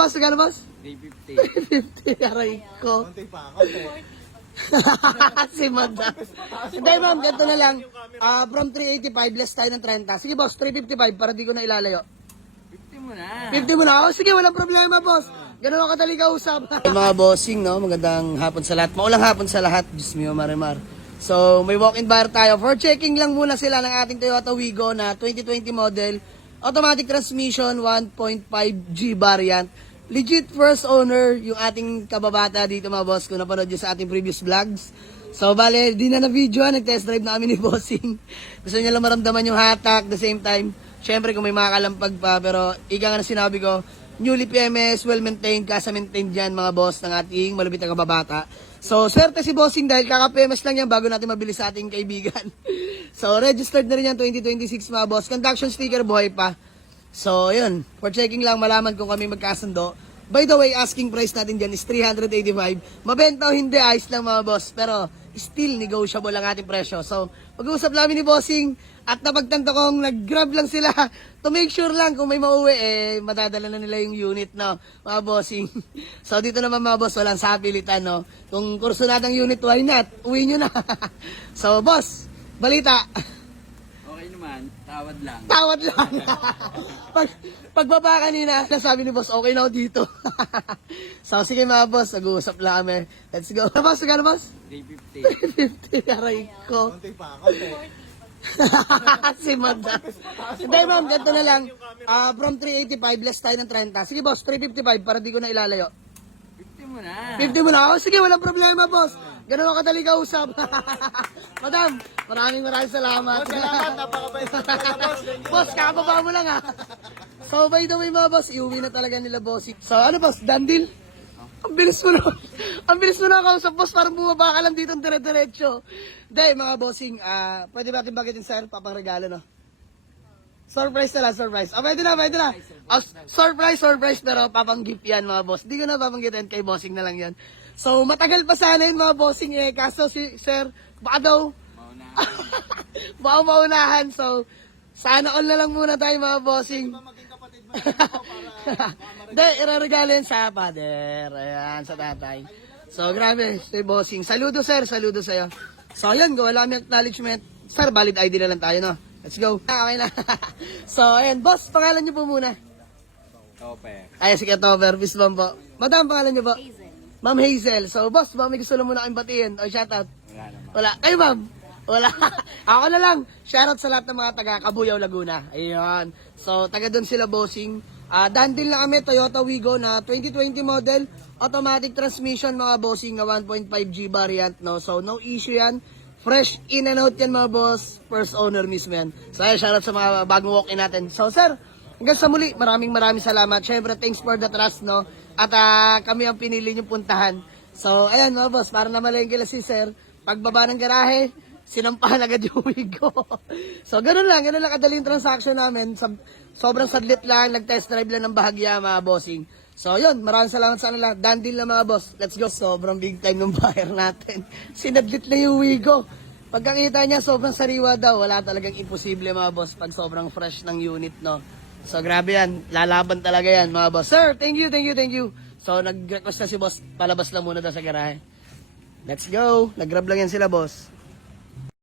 boss? Magkano boss? 350. 350, aray ko. Konti pa, Si Madam. Hindi ma'am, ganito na lang. From 385, less tayo ng 30. Sige boss, 355 para di ko na ilalayo. 50 mo na. 50 mo na ako? Sige, walang problema boss. Ganun ako kadali kausap. Mga bossing, no? Magandang hapon sa lahat. Maulang hapon sa lahat. Diyos mio, marimar. So, may walk-in bar tayo. For checking lang muna sila ng ating Toyota Wigo na 2020 model. Automatic transmission, 1.5G variant. Legit first owner, yung ating kababata dito mga boss, kung napanood nyo sa ating previous vlogs. So, bale, di na na-video, nag-test drive na kami ni Bossing. Gusto niya lang maramdaman yung hatak, the same time. Syempre, kung may mga kalampag pa, pero ika nga na sinabi ko, newly PMS, well-maintained, kasa-maintained dyan mga boss ng ating malupit na kababata. So, swerte si Bossing dahil kaka-PMS lang yan bago natin mabili sa ating kaibigan. So, registered na rin yan 2026 mga boss. Conduction sticker, buhay pa. So, yun. For checking lang, malaman kung kami magkasundo. By the way, asking price natin dyan is 385. Mabenta o hindi, ayos lang mga boss. Pero, still negotiable ang ating presyo. So, mag-uusap namin ni Bossing. At napagtanto kong nag-grab lang sila. To make sure lang kung may mauwi, madadala na nila yung unit, no? Mga Bossing. So, dito naman mga boss, walang sapilitan, no? Kung kurso natin unit, why not? Uwi nyo na. So, boss, balita. Okay naman, tawad lang. Tawad lang. Pagbaba kanina, nasabi ni boss, okay na ako dito. So, sige mga boss, nag-uusap lang kami. Let's go. Ano boss? Magkano boss? 350. 350, aray ko. konti pa, konti. Si Madam. Hindi ma'am, ganito na lang. From 385, less tayo ng 30. Sige boss, 355 para di ko na ilalayo. 50 mo na. 50 mo na ako? Sige, walang problema boss. Ganun ako kadali kausap. Madam, maraming salamat. Salamat, napakabait sa talaga, boss. Boss, kakababa mo lang ha. So by the way mga boss, iuwi na talaga nila bossing. So ano boss, done deal? Ang bilis mo na. Ang bilis mo na kausap boss, parang bumaba ka lang dito ng dire-diretso. Hindi mga bossing, pwede ba natin bagitin sir, papang regalo no? Surprise na lang, surprise. Pwede na, pwede na. Surprise, pero papang gift yan mga boss. Di ko na papanggitin, kay bossing na lang yan. So matagal pa sana yun mga bossing kaso si sir, baka daw, baka maunahan. So sana all na lang muna tayo mga bossing. Maging kapatid mo para Hindi, iraregalo yun sa father. Ayan, sa tatay. So, grabe, si Bossing. Saludo, sir. Saludo sa'yo. So, ayan, wala kami acknowledgement. Sir, valid ID na lang tayo, no? Let's go. Okay na. So, ayan, boss, pangalan niyo po muna. Topper. Ay, sige, Tover. Peace bomb po. Madam, pangalan niyo po? Hazel. Ma'am Hazel. So, boss, baka may gusto lang muna kayong batiin. O, shoutout. Wala naman. Wala. Kayo, ma'am? Wala. Ako na lang. Shoutout sa lahat ng mga taga Kabuyaw, Laguna. Ayun. So, taga doon sila, Bossing. Dandil na kami, Toyota Wigo na 2020 model, automatic transmission mga bossing na 1.5G variant, no? So, no issue yan. Fresh in and out yan mga boss. First owner mismo yan. So, ay, shoutout sa mga bagong walk-in natin. So, sir, hanggang sa muli, maraming salamat. Syempre, thanks for the trust, no? At kami ang pinili niyong puntahan. So, ayan mga boss, para na malengke lang si sir, pagbaba ng garahe, sinampahan agad yung Wigo. So, ganun lang kadali yung transaction namin. Sobrang sadlit lang, nag-test drive lang ng bahagya mga bossing. So, yun, maraming salamat sa kanila. Done deal na mga boss. Let's go. Sobrang big time ng buyer natin. Sinadlit na yung Wigo. Pagkakita niya, sobrang sariwa daw. Wala talagang imposible mga boss pag sobrang fresh ng unit, no? So, grabe yan. Lalaban talaga yan mga boss. Sir, thank you. So, nag-request na si boss, palabas lang muna daw sa garahe. Let's go. Nag-grab lang yan sila, boss.